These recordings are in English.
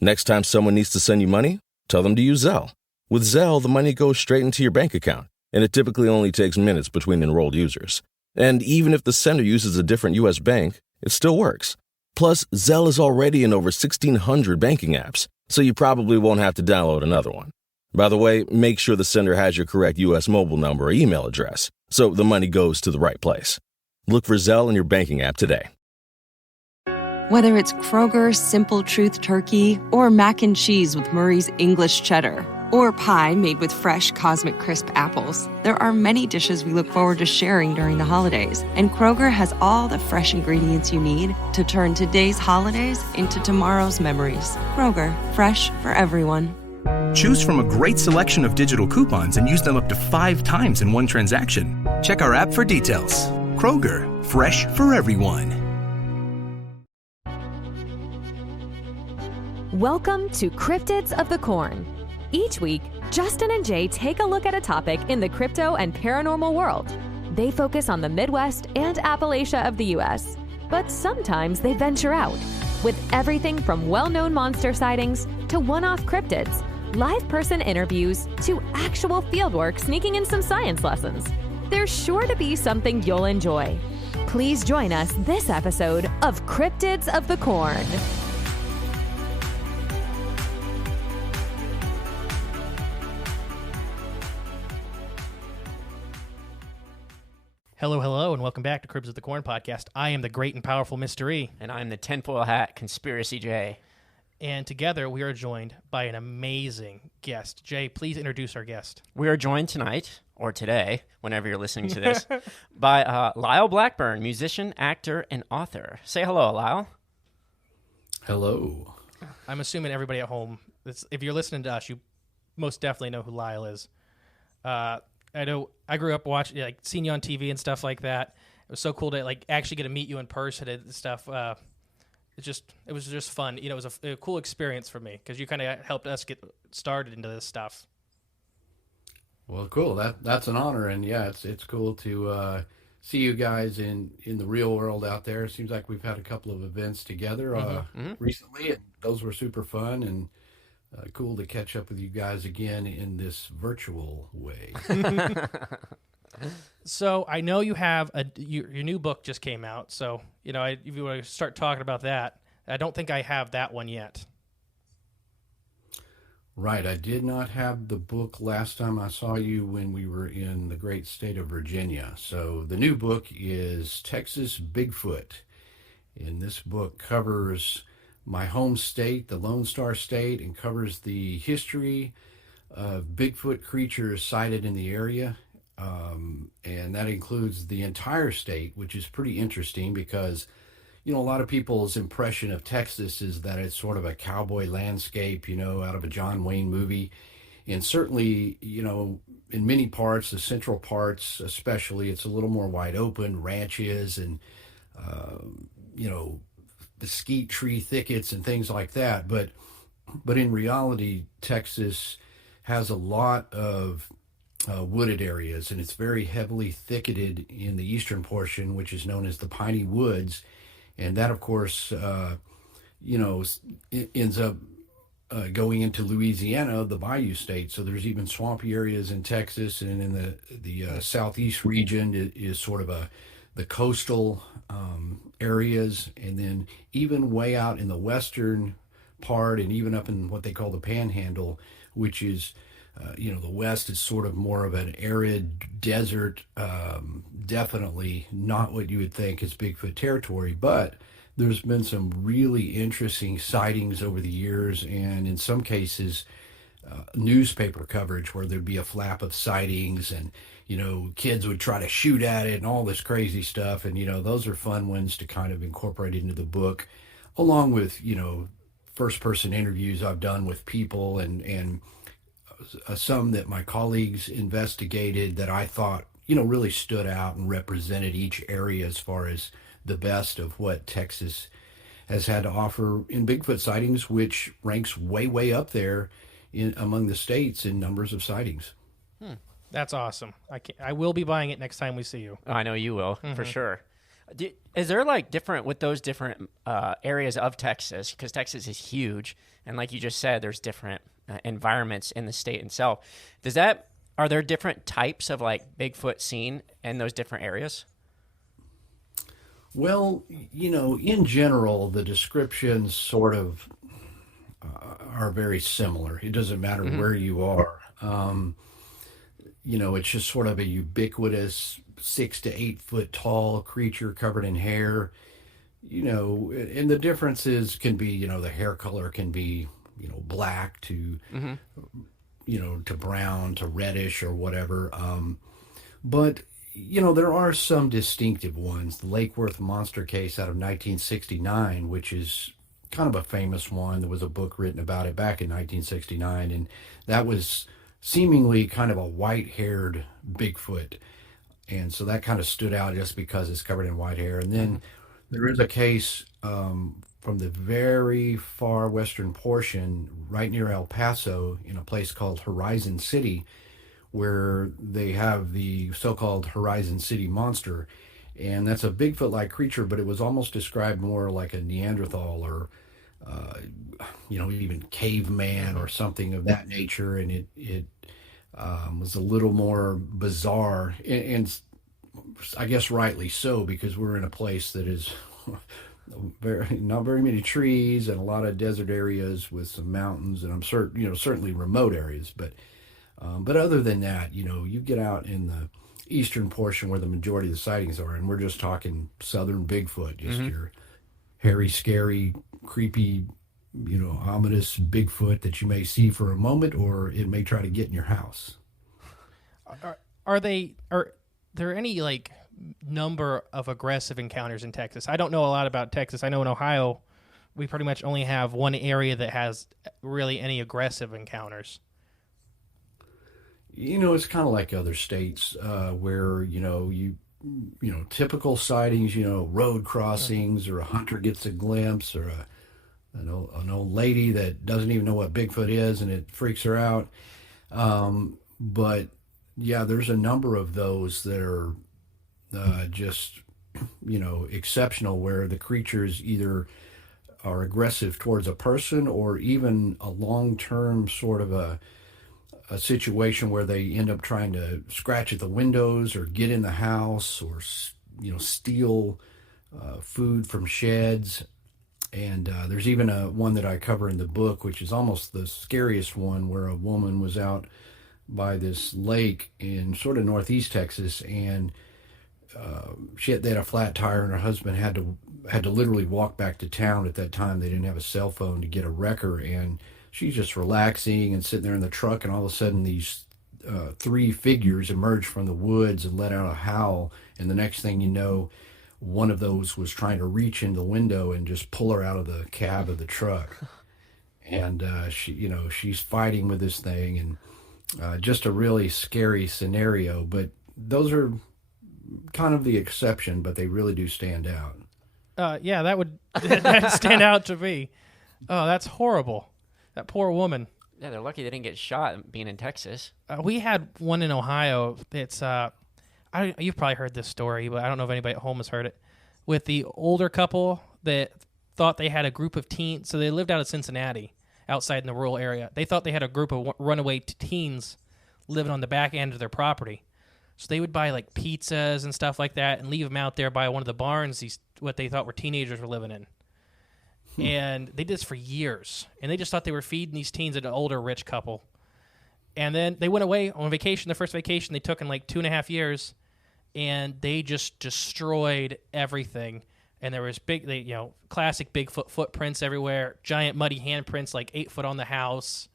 Next time someone needs to send you money, tell them to use Zelle. With Zelle, the money goes straight into your bank account, and it typically only takes minutes between enrolled users. And even if the sender uses a different U.S. bank, it still works. Plus, Zelle is already in over 1,600 banking apps, so you probably won't have to download another one. By the way, make sure the sender has your correct U.S. mobile number or email address, so the money goes to the right place. Look for Zelle in your banking app today. Whether it's Kroger's Simple Truth Turkey or mac and cheese with Murray's English Cheddar or pie made with fresh Cosmic Crisp apples, there are many dishes we look forward to sharing during the holidays. And Kroger has all the fresh ingredients you need to turn today's holidays into tomorrow's memories. Kroger, fresh for everyone. Choose from a great selection of digital coupons and use them up to 5 times in one transaction. Check our app for details. Kroger, fresh for everyone. Welcome to Cryptids of the Corn. Each week, Justin and Jay take a look at a topic in the crypto and paranormal world. They focus on the Midwest and Appalachia of the U.S., but sometimes they venture out with everything from well-known monster sightings to one-off cryptids, live person interviews to actual fieldwork sneaking in some science lessons. There's sure to be something you'll enjoy. Please join us this episode of Cryptids of the Corn. Hello, hello, and welcome back to Cryptids of the Corn podcast. I am the great and powerful Mr. E. And I'm the tinfoil hat Conspiracy Jay. And together we are joined by an amazing guest. Jay, please introduce our guest. We are joined tonight, or today, whenever you're listening to this, by Lyle Blackburn, musician, actor, and author. Say hello, Lyle. Hello. I'm assuming everybody at home, if you're listening to us, you most definitely know who Lyle is. I know I grew up watching, seeing you on TV and stuff like that. It was so cool to actually get to meet you in person and stuff. It was just fun. You know, it was a cool experience for me because you kind of helped us get started into this stuff. Well, cool. That's an honor, and yeah, it's cool to see you guys in the real world out there. It seems like we've had a couple of events together recently, and those were super fun and. Cool to catch up with you guys again in this virtual way. So I know you have your new book just came out. So if you want to start talking about that, I don't think I have that one yet. Right, I did not have the book last time I saw you when we were in the great state of Virginia. So the new book is Texas Bigfoot, and this book covers my home state, the Lone Star State, and covers the history of Bigfoot creatures sighted in the area. And that includes the entire state, which is pretty interesting because, a lot of people's impression of Texas is that it's sort of a cowboy landscape, out of a John Wayne movie. And certainly, in many parts, the central parts especially, it's a little more wide open, ranches and, mesquite tree thickets and things like that. But in reality, Texas has a lot of wooded areas, and it's very heavily thicketed in the eastern portion, which is known as the Piney Woods. And that, of course, ends up going into Louisiana, the Bayou State. So there's even swampy areas in Texas, and in the southeast region is sort of the coastal areas, and then even way out in the western part and even up in what they call the Panhandle, which is, the west is sort of more of an arid desert, definitely not what you would think is Bigfoot territory, but there's been some really interesting sightings over the years, and in some cases, newspaper coverage where there'd be a flap of sightings and kids would try to shoot at it and all this crazy stuff. And, those are fun ones to kind of incorporate into the book, along with, first person interviews I've done with people and some that my colleagues investigated that I thought, really stood out and represented each area as far as the best of what Texas has had to offer in Bigfoot sightings, which ranks way, way up there among the states in numbers of sightings. That's awesome. I will be buying it next time we see you. I know you will, for sure. Is there like different with those different areas of Texas? Because Texas is huge, and like you just said, there's different environments in the state itself. Are there different types of like Bigfoot seen in those different areas? Well, in general, the descriptions sort of are very similar. It doesn't matter where you are. It's just sort of a ubiquitous 6 to 8 foot tall creature covered in hair. And the differences can be, the hair color can be, black to, to brown to reddish or whatever. But there are some distinctive ones. The Lake Worth monster case out of 1969, which is kind of a famous one. There was a book written about it back in 1969, and that was seemingly kind of a white-haired Bigfoot. And so that kind of stood out just because it's covered in white hair. And then there is a case from the very far western portion, right near El Paso, in a place called Horizon City, where they have the so-called Horizon City monster. And that's a Bigfoot-like creature, but it was almost described more like a Neanderthal or, even caveman or something of that nature. And it was a little more bizarre, and I guess rightly so, because we're in a place that is not very many trees and a lot of desert areas with some mountains, and I'm certain, certainly remote areas. But other than that, you get out in the eastern portion where the majority of the sightings are, and we're just talking southern Bigfoot, just your hairy, scary, creepy, ominous Bigfoot that you may see for a moment, or it may try to get in your house. Are there any like number of aggressive encounters in Texas? I don't know a lot about Texas. I know in Ohio, we pretty much only have one area that has really any aggressive encounters. It's kind of like other states where, typical sightings, road crossings, or a hunter gets a glimpse, or an old lady that doesn't even know what Bigfoot is and it freaks her out. But yeah, there's a number of those that are just, exceptional, where the creatures either are aggressive towards a person or even a long-term sort of a situation where they end up trying to scratch at the windows or get in the house or, steal food from sheds. And there's even one that I cover in the book, which is almost the scariest one, where a woman was out by this lake in sort of northeast Texas, and they had a flat tire, and her husband had to literally walk back to town. At that time, they didn't have a cell phone to get a wrecker, and she's just relaxing and sitting there in the truck, and all of a sudden these 3 figures emerged from the woods and let out a howl, and the next thing you know, one of those was trying to reach in the window and just pull her out of the cab of the truck. And she's fighting with this thing, and just a really scary scenario. But those are kind of the exception, but they really do stand out. Yeah, that'd stand out to me. Oh, that's horrible. That poor woman. Yeah, they're lucky they didn't get shot being in Texas. We had one in Ohio. It's you've probably heard this story, but I don't know if anybody at home has heard it. With the older couple that thought they had a group of teens, so they lived out of Cincinnati, outside in the rural area. They thought they had a group of runaway teens living on the back end of their property. So they would buy like pizzas and stuff like that and leave them out there by one of the barns what they thought were teenagers were living in. And they did this for years. And they just thought they were feeding these teens, an older rich couple. And then they went away on vacation. The first vacation they took in like 2.5 years. And they just destroyed everything. And there was classic Bigfoot footprints everywhere, giant muddy handprints like 8 foot on the house.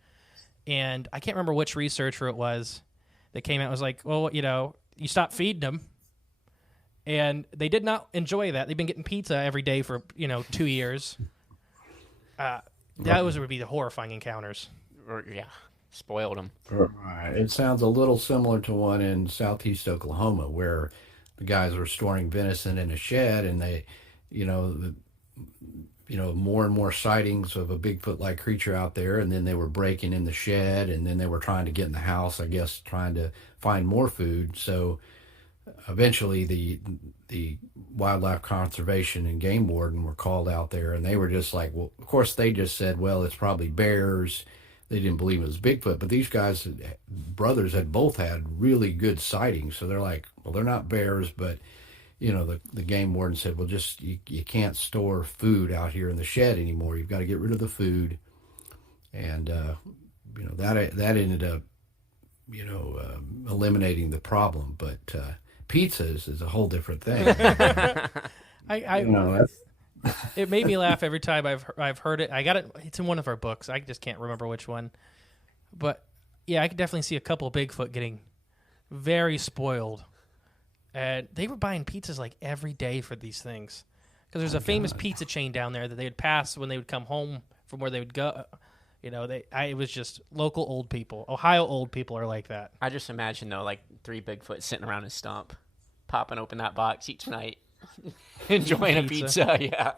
And I can't remember which researcher it was that came out and was like, well, you stopped feeding them. And they did not enjoy that. They've been getting pizza every day for, 2 years. That would be the horrifying encounters. Yeah, spoiled them. Right. It sounds a little similar to one in southeast Oklahoma, where the guys were storing venison in a shed, and they, more and more sightings of a Bigfoot-like creature out there, and then they were breaking in the shed, and then they were trying to get in the house, I guess, trying to find more food. So, eventually the wildlife conservation and game warden were called out there, and they were just like, well, of course they just said, well, it's probably bears. They didn't believe it was Bigfoot, but these guys, brothers, had both had really good sightings. So they're like, well, they're not bears, but the game warden said, well, just you can't store food out here in the shed anymore. You've got to get rid of the food, and that ended up eliminating the problem. But pizzas is a whole different thing. It made me laugh every time I've heard it. I got it. It's in one of our books. I just can't remember which one. But yeah, I could definitely see a couple of Bigfoot getting very spoiled. And they were buying pizzas like every day for these things. Because there's a famous pizza chain down there that they would pass when they would come home from where they would go. It was just local old people. Ohio old people are like that. I just imagine, though, like 3 Bigfoot sitting around a stump, popping open that box each night, enjoying a pizza. Yeah.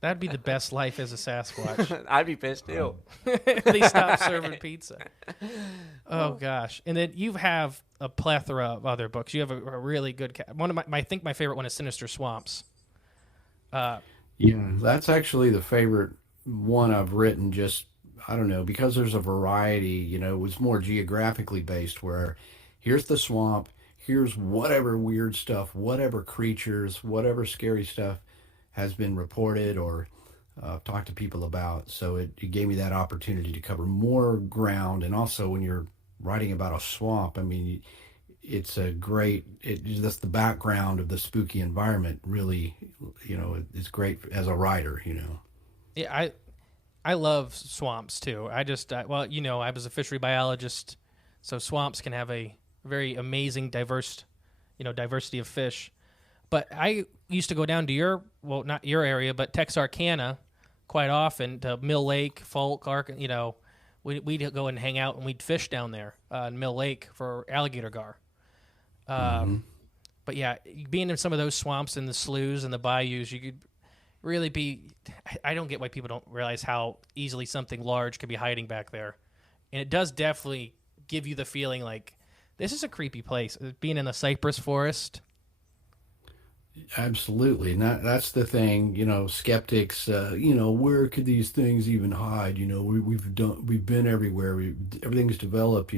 That'd be the best life as a Sasquatch. I'd be pissed, too. They stopped serving pizza. Oh, gosh. And then you have a plethora of other books. You have a really good... One of I think my favorite one is Sinister Swamps. Yeah, that's actually the favorite one I've written. Just, I don't know, because there's a variety, it was more geographically based, where here's the swamp, here's whatever weird stuff, whatever creatures, whatever scary stuff has been reported or talked to people about. So it gave me that opportunity to cover more ground. And also when you're writing about a swamp, I mean, it's just the background of the spooky environment really, is great as a writer, Yeah, I love swamps too. I was a fishery biologist, so swamps can have a very amazing diversity of fish. But I used to go down to not your area, but Texarkana quite often, to Mill Lake, Folk, we'd go and hang out and we'd fish down there in Mill Lake for alligator gar. But yeah, being in some of those swamps and the sloughs and the bayous, you could really be... I don't get why people don't realize how easily something large could be hiding back there. And it does definitely give you the feeling like, this is a creepy place. Being in the cypress forest... Absolutely. And that's the thing, skeptics, where could these things even hide? We've been everywhere. Everything's developed,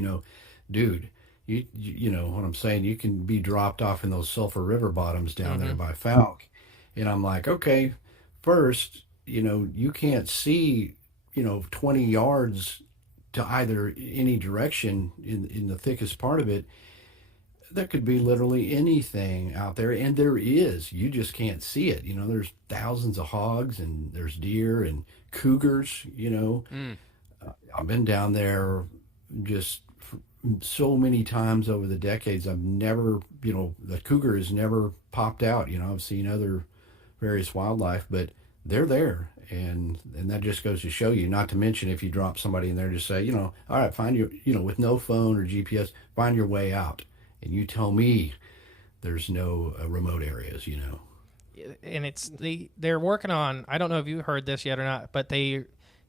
dude, you know what I'm saying? You can be dropped off in those Sulphur River bottoms down there by Falk. And I'm like, okay, first, you can't see, 20 yards to either any direction in the thickest part of it. There could be literally anything out there, and there is. You just can't see it. There's thousands of hogs, and there's deer and cougars. I've been down there just so many times over the decades. I've never, the cougar has never popped out. I've seen other various wildlife, but they're there, and that just goes to show you. Not to mention, if you drop somebody in there, just say, all right, find your, with no phone or GPS, find your way out. And you tell me there's no remote areas, And they're working on, I don't know if you heard this yet or not, but they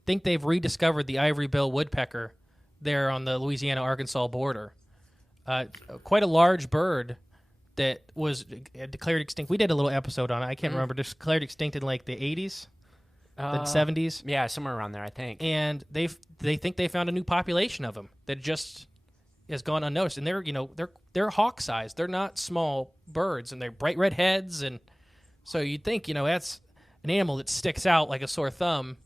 think they've rediscovered the ivory-bill woodpecker there on the Louisiana-Arkansas border. Quite a large bird that was declared extinct. We did a little episode on it. I can't remember. Declared extinct in like the 80s, the 70s. Yeah, somewhere around there, I think. And they think they found a new population of them that just has gone unnoticed, and they're hawk sized. They're not small birds, and they're bright red heads, and so you'd think that's an animal that sticks out like a sore thumb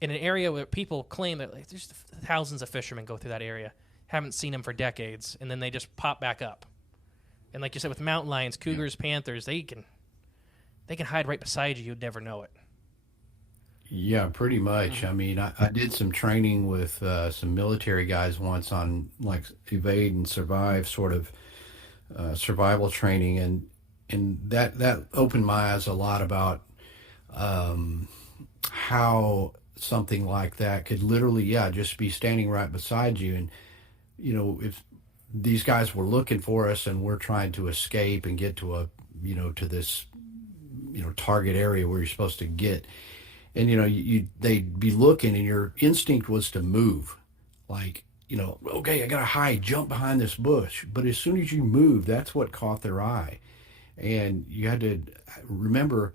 in an area where people claim that there's thousands of fishermen go through that area, haven't seen them for decades, and then they just pop back up. And like you said, with mountain lions, cougars, panthers, they can hide right beside you. You'd never know it. Yeah, pretty much. I mean, I did some training with some military guys once on like evade and survive sort of survival training, and that opened my eyes a lot about how something like that could literally, just be standing right beside you. And if these guys were looking for us and we're trying to escape and get to to this target area where you're supposed to get. And they'd be looking, and your instinct was to move, like okay, I got to hide, jump behind this bush. But as soon as you move, that's what caught their eye. And you had to remember,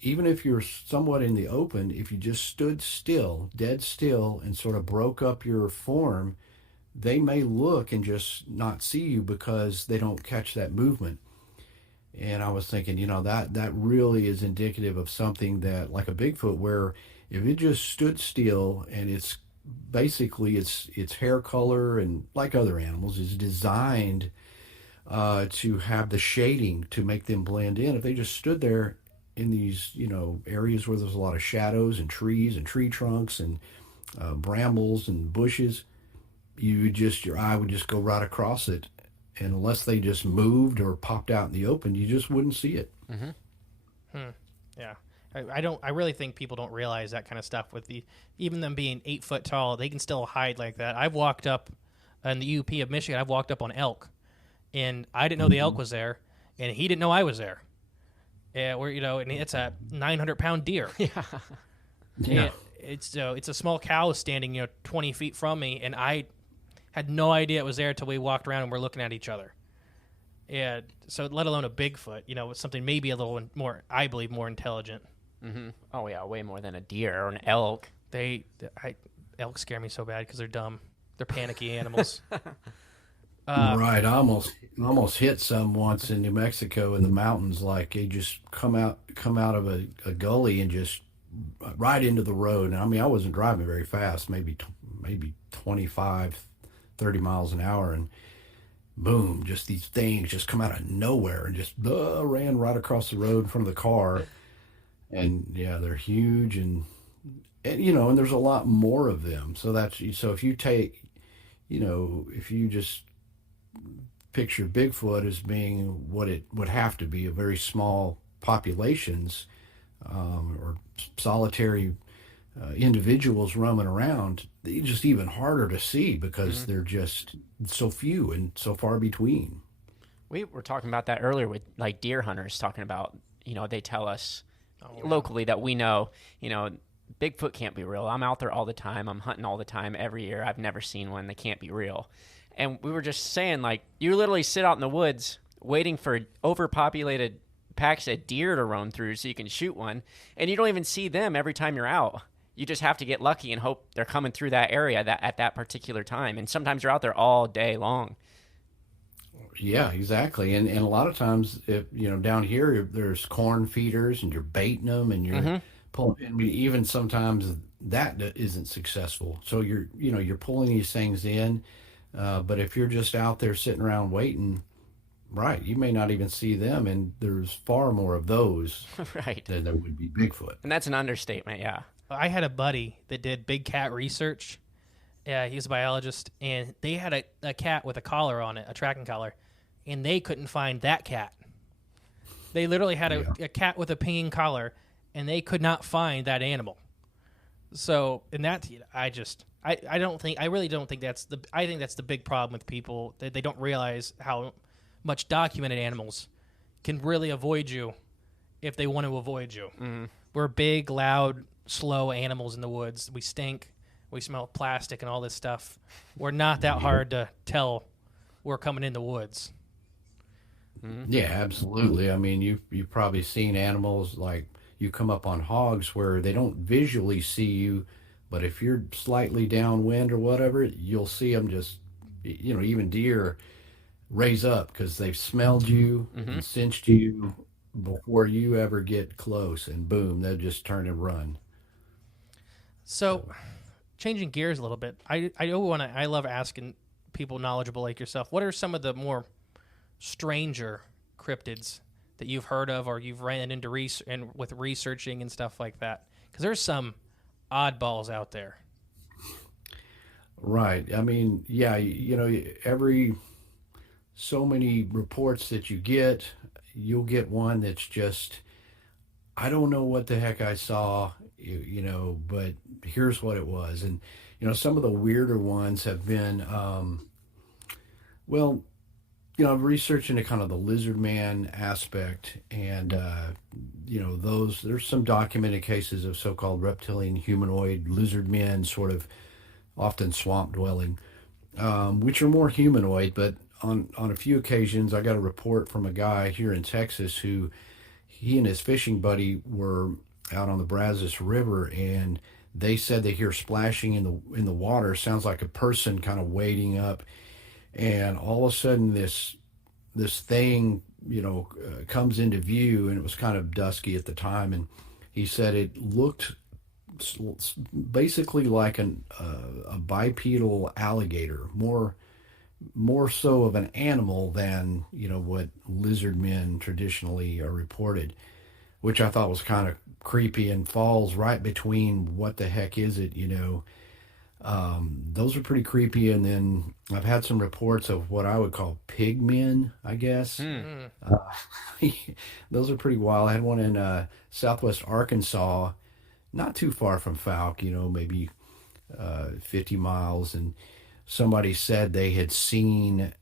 even if you're somewhat in the open, if you just stood still, dead still, and sort of broke up your form, they may look and just not see you because they don't catch that movement. And I was thinking, that really is indicative of something that, like a Bigfoot, where if it just stood still and it's basically its hair color, and like other animals, is designed to have the shading to make them blend in. If they just stood there in these, areas where there's a lot of shadows and trees and tree trunks and brambles and bushes, your eye would just go right across it. And unless they just moved or popped out in the open, you just wouldn't see it. Yeah. I really think people don't realize that kind of stuff with even them being 8 foot tall, they can still hide like that. I've walked up in the UP of Michigan, I've walked up on elk, and I didn't know the elk was there, and he didn't know I was there. Yeah, and it's a 900-pound deer. Yeah. It's a small cow standing 20 feet from me, and I had no idea it was there until we walked around and we're looking at each other. Yeah, so let alone a Bigfoot, something maybe a little more, I believe, more intelligent. Oh yeah, way more than a deer or an elk. Elk scare me so bad because they're dumb. They're panicky animals. Right. I almost hit some once in New Mexico in the mountains. Like they just come out of a gully and just right into the road. And I mean, I wasn't driving very fast, maybe 25, 30 miles an hour, and boom, just these things just come out of nowhere and just ran right across the road in front of the car. And yeah, they're huge, and and there's a lot more of them. So if you take, if you just picture Bigfoot as being what it would have to be, a very small populations, or solitary individuals roaming around, they're just even harder to see because they're just so few and so far between. We were talking about that earlier with like deer hunters talking about, they tell us locally that we know, Bigfoot can't be real. I'm out there all the time. I'm hunting all the time every year. I've never seen one. They can't be real. And we were just saying, like, you literally sit out in the woods waiting for overpopulated packs of deer to roam through so you can shoot one, and you don't even see them every time you're out. You just have to get lucky and hope they're coming through that area at that particular time. And sometimes you're out there all day long. Yeah, exactly. And a lot of times, if down here, there's corn feeders and you're baiting them and you're pulling. I mean, even sometimes that isn't successful. So you're pulling these things in. But if you're just out there sitting around waiting, right, you may not even see them. And there's far more of those right than there would be Bigfoot. And that's an understatement. Yeah. I had a buddy that did big cat research. Yeah, he's a biologist, and they had a cat with a collar on it, a tracking collar, and they couldn't find that cat. They literally had a cat with a pinging collar, and they could not find that animal. So, and that's, I really don't think that's I think that's the big problem with people, that they don't realize how much documented animals can really avoid you if they want to avoid you. We're big, loud, slow animals in the woods. We stink. We smell plastic and all this stuff. We're not that hard to tell we're coming in the woods. Yeah, absolutely. I mean, you've probably seen animals, like you come up on hogs where they don't visually see you, but if you're slightly downwind or whatever, you'll see them just, even deer raise up because they've smelled you and cinched you before you ever get close, and boom, they'll just turn and run. So, changing gears a little bit, I love asking people knowledgeable like yourself, what are some of the more stranger cryptids that you've heard of or you've ran into with researching and stuff like that? Because there's some oddballs out there. Right. I mean, yeah, every so many reports that you get, you'll get one that's just, I don't know what the heck I saw, but here's what it was. And, some of the weirder ones have been, I'm researching the kind of the lizard man aspect, and, there's some documented cases of so-called reptilian humanoid lizard men, sort of often swamp dwelling. which are more humanoid, but on a few occasions, I got a report from a guy here in Texas who he and his fishing buddy were out on the Brazos River, and they said they hear splashing in the water. Sounds like a person kind of wading up, and all of a sudden this thing, comes into view, and it was kind of dusky at the time, and he said it looked basically like a bipedal alligator, more so of an animal than what lizard men traditionally are reported, which I thought was kind of creepy and falls right between what the heck is it. Those are pretty creepy. And then I've had some reports of what I would call pig men, I guess. Those are pretty wild. I had one in southwest Arkansas, not too far from Falk, maybe 50 miles. And somebody said they had seen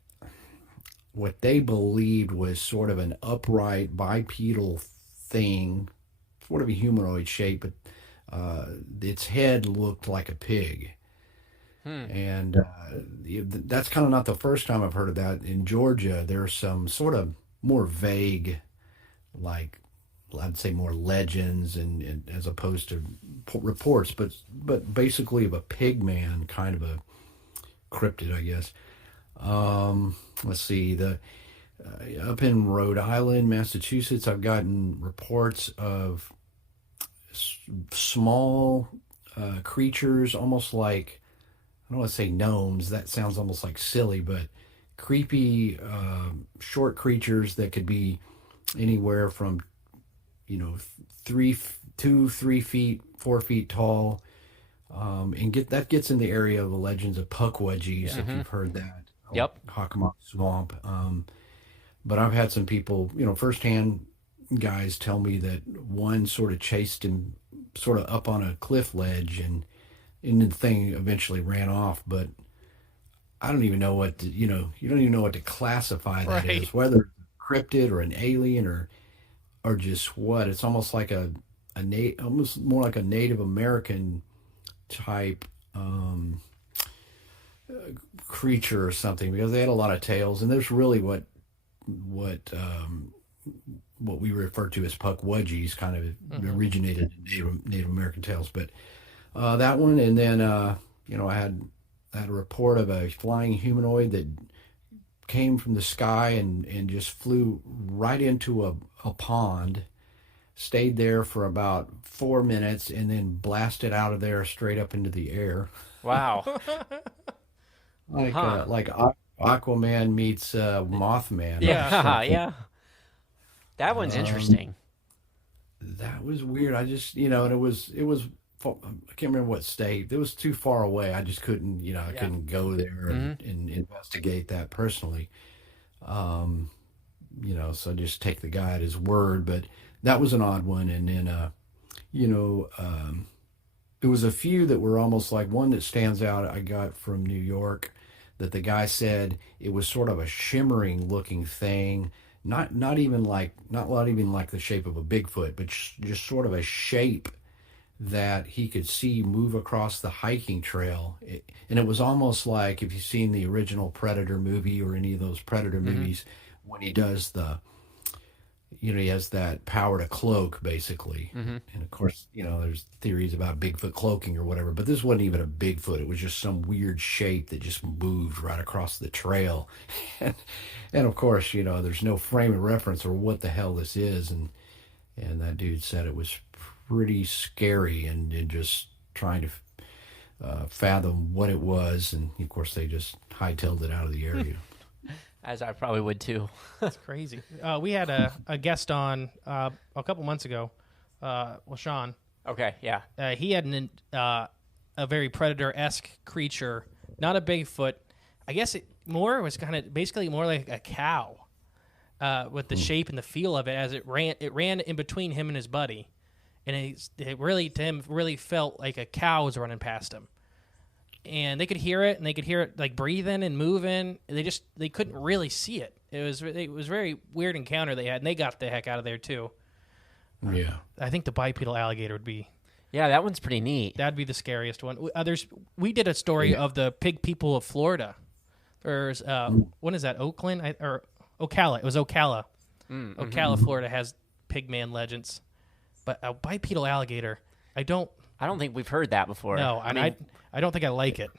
what they believed was sort of an upright bipedal thing, sort of a humanoid shape, but its head looked like a pig. And that's kind of not the first time I've heard of that. In Georgia, there's some sort of more vague, like I'd say more legends and as opposed to reports, but basically of a pig man, kind of a cryptid, I guess. Let's see, up in Rhode Island, Massachusetts, I've gotten reports of small creatures, almost like, I don't want to say gnomes, that sounds almost like silly, but creepy short creatures that could be anywhere from 3 feet, 4 feet tall, and that gets in the area of the legends of puckwudgies, if you've heard that. Yep. Hockomock Swamp. But I've had some people, firsthand guys tell me that one sort of chased him sort of up on a cliff ledge, and the thing eventually ran off. But I don't even know what to, you don't even know what to classify that Right. as, whether it's a cryptid or an alien or just what. It's almost like almost more like a Native American type creature or something, because they had a lot of tails, and there's really what we refer to as puckwudgies kind of originated in Native American tales. But that one, and then I had a report of a flying humanoid that came from the sky and just flew right into a pond, stayed there for about 4 minutes, and then blasted out of there straight up into the air. Wow. Like Aquaman meets Mothman. Yeah, yeah. That one's interesting. That was weird. I just, and it was, I can't remember what state. It was too far away. I just couldn't, I couldn't go there and investigate that personally. So I just take the guy at his word. But that was an odd one. And then, there was a few that were almost like one that stands out I got from New York, that the guy said it was sort of a shimmering looking thing, not even like the shape of a Bigfoot, but just sort of a shape that he could see move across the hiking trail. And it was almost like, if you've seen the original Predator movie or any of those Predator movies, when he does he has that power to cloak, basically. And of course, there's theories about Bigfoot cloaking or whatever, but this wasn't even a Bigfoot. It was just some weird shape that just moved right across the trail. And of course, there's no frame of reference or what the hell this is. And that dude said it was pretty scary, and just trying to fathom what it was. And of course, they just hightailed it out of the area. As I probably would too. That's crazy. We had a guest on a couple months ago, Sean. Okay, yeah. He had a very Predator-esque creature, not a Bigfoot. I guess it was kind of basically more like a cow, with the shape and the feel of it as it ran. It ran in between him and his buddy, and it really, to him, really felt like a cow was running past him. And they could hear it, and they could hear it like breathing and moving. They couldn't really see it. It was very weird encounter they had, and they got the heck out of there too. Yeah. I think the bipedal alligator would be Yeah, that one's pretty neat. That'd be the scariest one. We did a story of the pig people of Florida. There's what is that? Oakland or Ocala? It was Ocala. Ocala, Florida has pigman legends, but a bipedal alligator. I don't think we've heard that before. No, I don't think I like it.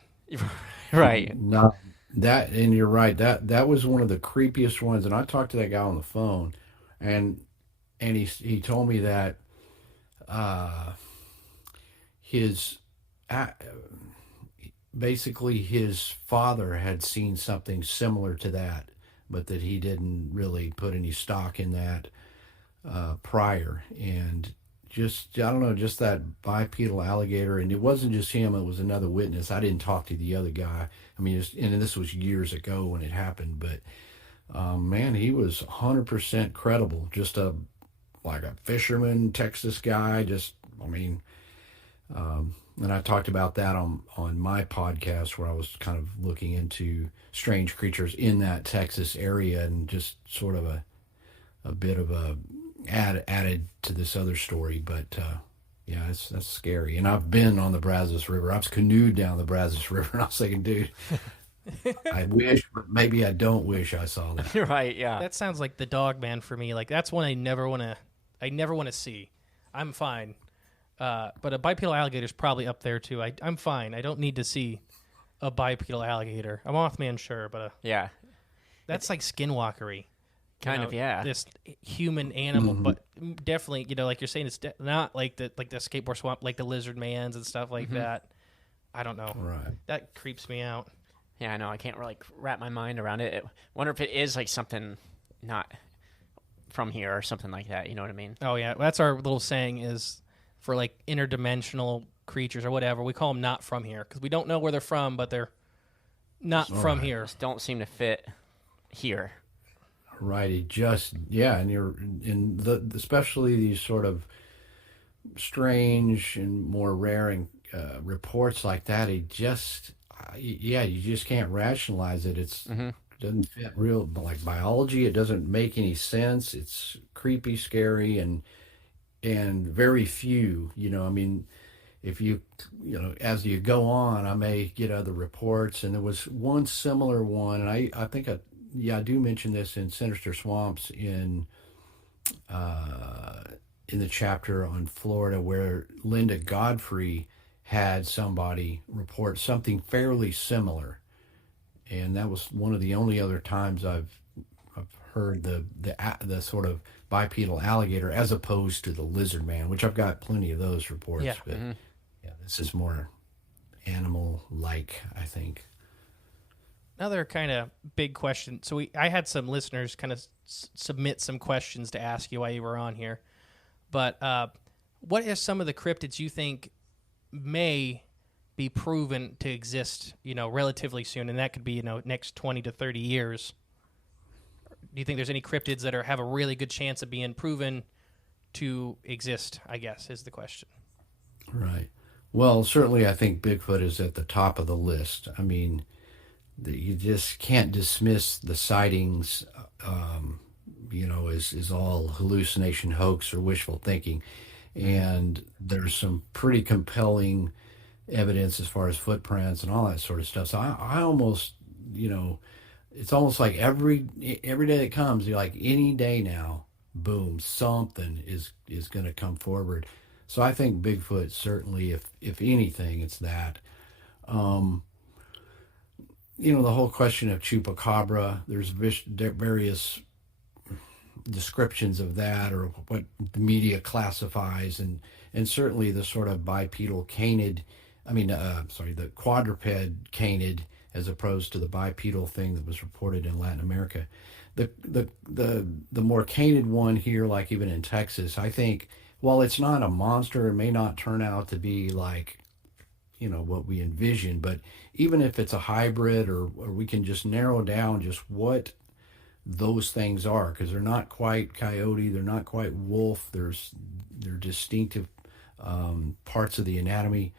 Right. No, and you're right. That was one of the creepiest ones. And I talked to that guy on the phone, and he told me that basically his father had seen something similar to that, but that he didn't really put any stock in that prior. And just, I don't know, just that bipedal alligator. And it wasn't just him, it was another witness. I didn't talk to the other guy. I mean, and this was years ago when it happened, but man, he was 100% credible. Just like a fisherman, Texas guy. And I talked about that on my podcast, where I was kind of looking into strange creatures in that Texas area, and just sort of a bit of a added to this other story. But yeah, that's scary. And I've been on the Brazos River. I've canoed down the Brazos River, and I was thinking, dude, I wish, but maybe I don't wish I saw that. Right? Yeah. That sounds like the dog man for me. Like, that's one I never want to see. I'm fine. But a bipedal alligator is probably up there too. I'm fine. I don't need to see a bipedal alligator. A Mothman, sure, but yeah, that's like skinwalkery. Kind of, yeah. This human animal, but definitely, like you're saying, it's not like the skateboard swamp, like the lizard mans and stuff like that. I don't know. Right. That creeps me out. Yeah, I know. I can't really wrap my mind around it. Wonder if it is like something not from here or something like that. You know what I mean? Oh yeah, that's our little saying is for like interdimensional creatures or whatever. We call them not from here because we don't know where they're from, but they're not from here. Just don't seem to fit here. Right. It just, yeah. And especially these sort of strange and more rare reports like that, you just can't rationalize it. It doesn't fit real, like biology. It doesn't make any sense. It's creepy, scary, and very few, I mean, if as you go on, I may get other reports. And there was one similar one, and I think I do mention this in Sinister Swamps in the chapter on Florida, where Linda Godfrey had somebody report something fairly similar. And that was one of the only other times I've heard the sort of bipedal alligator as opposed to the lizard man, which I've got plenty of those reports. Yeah. But yeah, this is more animal-like, I think. Another kind of big question. So I had some listeners kind of submit some questions to ask you while you were on here. But what are some of the cryptids you think may be proven to exist, relatively soon? And that could be, next 20 to 30 years. Do you think there's any cryptids that have a really good chance of being proven to exist, I guess, is the question. Right. Well, certainly I think Bigfoot is at the top of the list. I mean, you just can't dismiss the sightings, is all hallucination, hoax, or wishful thinking. And there's some pretty compelling evidence as far as footprints and all that sort of stuff. So I almost, it's almost like every day that comes, you're like, any day now, boom, something is going to come forward. So I think Bigfoot, certainly, if anything, it's that. The whole question of chupacabra, there's various descriptions of that, or what the media classifies, and certainly the sort of bipedal canid, the quadruped canid, as opposed to the bipedal thing that was reported in Latin America. The more canid one here, like even in Texas, I think, while it's not a monster, it may not turn out to be like, what we envision, but even if it's a hybrid, or we can just narrow down just what those things are, because they're not quite coyote, they're not quite wolf, they're distinctive parts of the anatomy.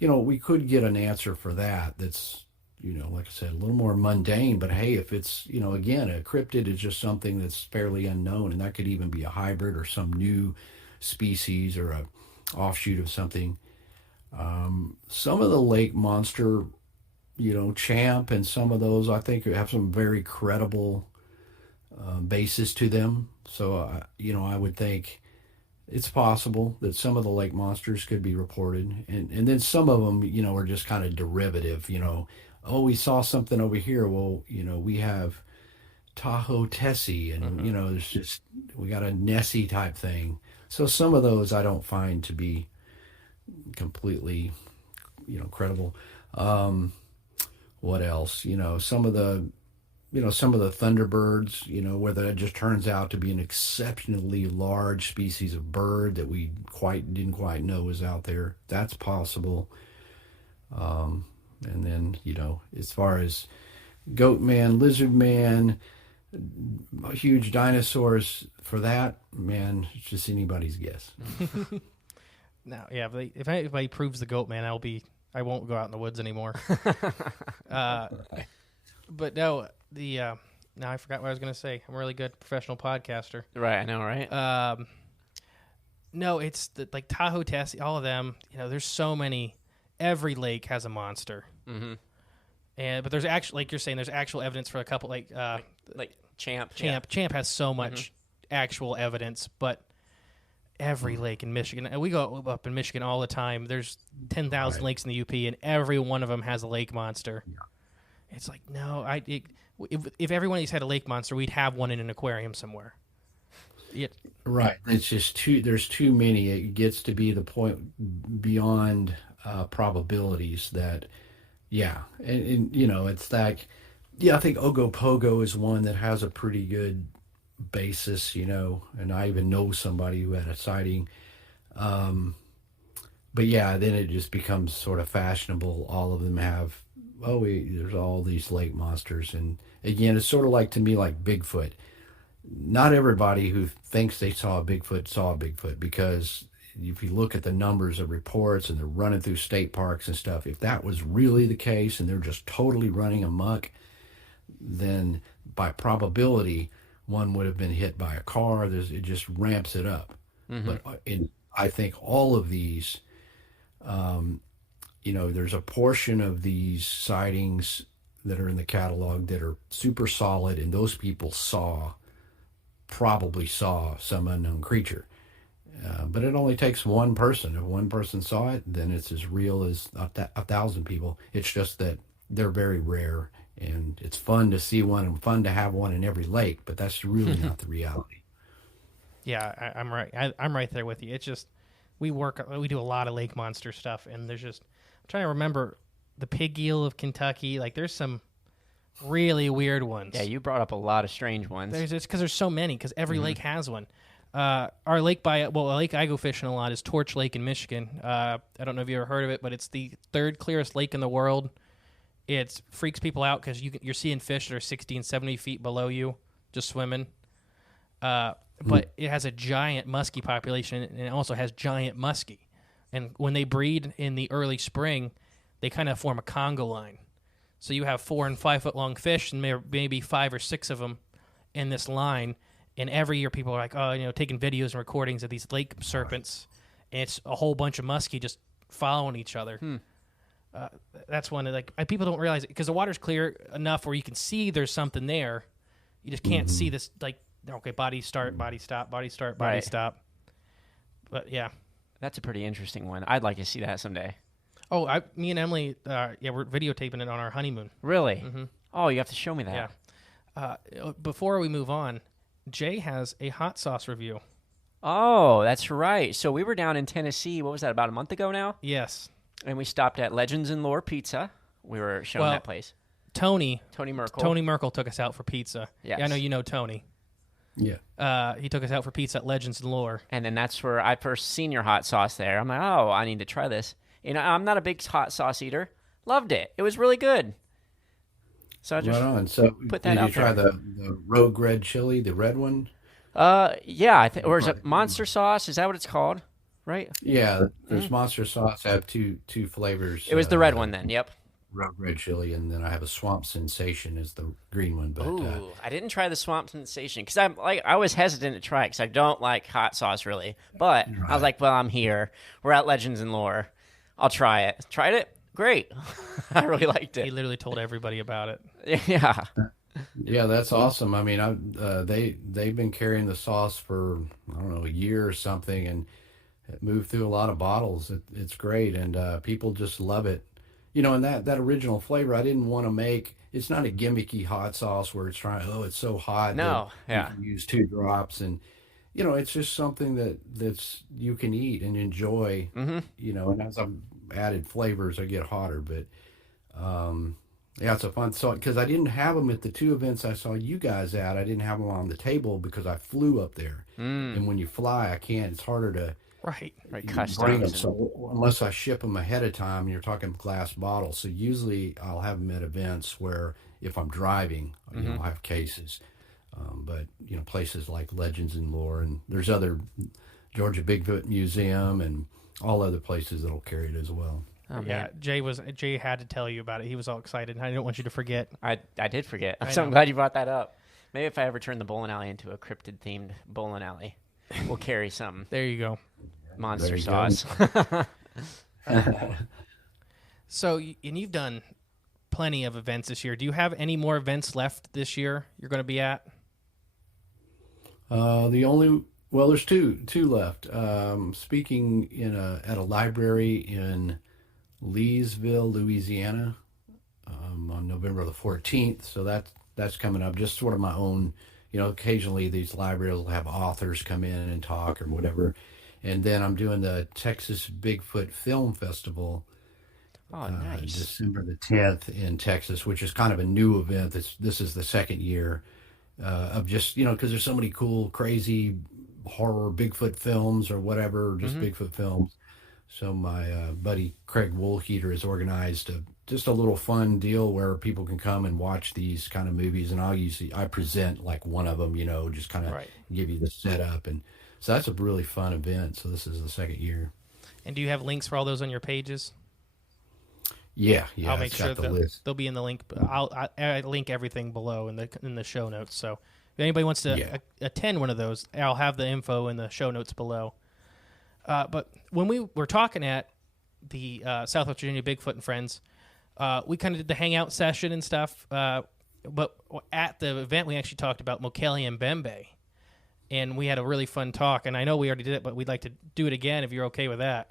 We could get an answer for that that's, like I said, a little more mundane, but hey, if it's, again, a cryptid is just something that's fairly unknown, and that could even be a hybrid or some new species, or offshoot of something. Some of the lake monster, champ, and some of those I think have some very credible basis to them. So, I would think it's possible that some of the lake monsters could be reported. And then some of them, are just kind of derivative, oh, we saw something over here. Well, we have Tahoe Tessie, and, there's just, we got a Nessie type thing. So some of those I don't find to be completely, credible. What else? Some of the Thunderbirds, where that just turns out to be an exceptionally large species of bird that we didn't quite know was out there. That's possible. And then, as far as goat man, lizard man, huge dinosaurs, for that, man, it's just anybody's guess. No, yeah, if anybody proves the goat man, I won't go out in the woods anymore. But no, now I forgot what I was going to say. I'm a really good professional podcaster. Right, I know, right? No, it's like Tahoe Tessie, all of them. There's so many. Every lake has a monster. Mm-hmm. But there's actually, like you're saying, there's actual evidence for a couple, like Champ. Champ has so much actual evidence, but every lake in Michigan, and we go up in Michigan all the time. There's 10,000 lakes in the UP, and every one of them has a lake monster. Yeah. It's like, no, if every one of these had a lake monster, we'd have one in an aquarium somewhere. Right. It's just there's too many. It gets to be the point beyond probabilities that, yeah. And it's like, yeah, I think Ogopogo is one that has a pretty good basis, and I even know somebody who had a sighting. But yeah, then it just becomes sort of fashionable. All of them have, there's all these lake monsters. And again, it's sort of like, to me, like Bigfoot. Not everybody who thinks they saw a Bigfoot, because if you look at the numbers of reports and they're running through state parks and stuff, if that was really the case and they're just totally running amok, then by probability, one would have been hit by a car. It just ramps it up. Mm-hmm. But I think all of these, there's a portion of these sightings that are in the catalog that are super solid, and those people probably saw some unknown creature. But it only takes one person. If one person saw it, then it's as real as 1,000 people. It's just that they're very rare, and it's fun to see one and fun to have one in every lake, but that's really not the reality. Yeah, I'm right. I'm right there with you. It's just we do a lot of lake monster stuff, and I'm trying to remember the pig eel of Kentucky. Like, there's some really weird ones. Yeah, you brought up a lot of strange ones. It's because there's so many, because every lake has one. Our lake a lake I go fishing a lot is Torch Lake in Michigan. I don't know if you ever heard of it, but it's the third clearest lake in the world. It freaks people out because you're seeing fish that are 60 and 70 feet below you just swimming. But it has a giant muskie population, and it also has giant muskie. And when they breed in the early spring, they kind of form a Congo line. So you have 4 and 5 foot long fish, and maybe 5 or 6 of them in this line. And every year people are like, taking videos and recordings of these lake serpents. And it's a whole bunch of muskie just following each other. That's one that, people don't realize it, because the water's clear enough where you can see there's something there. You just can't see this, body start, body stop, body start, body stop. But yeah. That's a pretty interesting one. I'd like to see that someday. Oh, me and Emily, we're videotaping it on our honeymoon. Really? Mm-hmm. Oh, you have to show me that. Yeah. Before we move on, Jay has a hot sauce review. Oh, that's right. So we were down in Tennessee, what was that, about a month ago now? Yes. And we stopped at Legends and Lore Pizza. We were showing that place. Tony Merkel. Tony Merkel took us out for pizza. Yes. Yeah, I know you know Tony. Yeah. He took us out for pizza at Legends and Lore. And then that's where I first seen your hot sauce there. I'm like, oh, I need to try this. I'm not a big hot sauce eater. Loved it. It was really good. So I just So put that out there. Did you try the Rogue Red Chili, the red one? Yeah. Or is it Monster Sauce? Is that what it's called? Right? Yeah. There's Monster Sauce. I have two flavors. It was the red one then. Yep. red chili, and then I have a swamp sensation is the green one. But Ooh, I didn't try the swamp sensation because I was hesitant to try it because I don't like hot sauce really. But I was like, well, I'm here. We're at Legends and Lore. I'll try it. Tried it. Great. I really liked He it. literally told everybody about it. Yeah. yeah, that's awesome. I mean, they've been carrying the sauce for I don't know a year or something, and it moved through a lot of bottles. It's great, and people just love it. And that original flavor, I didn't want to make. It's not a gimmicky hot sauce where it's trying. Oh, it's so hot that No. you Yeah. can use 2 drops, and it's just something that's you can eat and enjoy. And as I've added flavors, I get hotter. But yeah, it's a fun. So because I didn't have them at the 2 events I saw you guys at, I didn't have them on the table because I flew up there. And when you fly, I can't. It's harder to Right. Right. bring them. Customs. So unless I ship them ahead of time, you're talking glass bottles. So usually I'll have them at events where if I'm driving, I'll have cases. But places like Legends and Lore, and there's other Georgia Bigfoot Museum and all other places that'll carry it as well. Oh, Yeah, man. Jay had to tell you about it. He was all excited. I didn't want you to forget. I did forget. I So I'm know. glad you brought that up. Maybe if I ever turn the bowling alley into a cryptid themed bowling alley, we'll carry some There you go. monster you go. sauce. So, and you've done plenty of events this year. Do you have any more events left this year you're going to be at? There's two left. Speaking at a library in Leesville, Louisiana, on November the 14th. So that's coming up. Just sort of my own. Occasionally these libraries will have authors come in and talk or whatever. And then I'm doing the Texas Bigfoot Film Festival. Oh, nice. December the 10th in Texas, which is kind of a new event. This is the second year of just, because there's so many cool, crazy horror Bigfoot films or whatever, just Bigfoot films. So my buddy Craig Woolheater has organized just a little fun deal where people can come and watch these kind of movies. And I present like one of them, just kind of give you the setup. And so that's a really fun event. So this is the second year. And do you have links for all those on your pages? Yeah, I'll make it's sure got the list. they'll be in the link. I'll link everything below in the show notes. So if anybody wants to attend one of those, I'll have the info in the show notes below. But when we were talking at the Southwest Virginia Bigfoot and Friends, we kind of did the hangout session and stuff. But at the event, we actually talked about Mokele and Bembe, and we had a really fun talk. And I know we already did it, but we'd like to do it again if you're okay with that.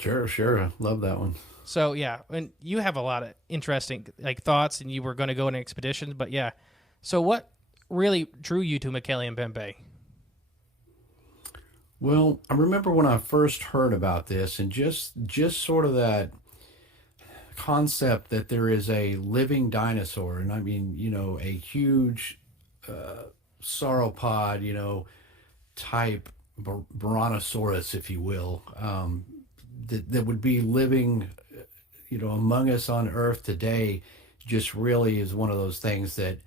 Sure. I love that one. So yeah, and you have a lot of interesting thoughts, and you were going to go on expeditions, but yeah. So what really drew you to Mokele and Bembe? Well, I remember when I first heard about this, and just sort of that concept that there is a living dinosaur, and I mean, a huge sauropod, type Brontosaurus, if you will, that would be living, among us on Earth today, just really is one of those things that,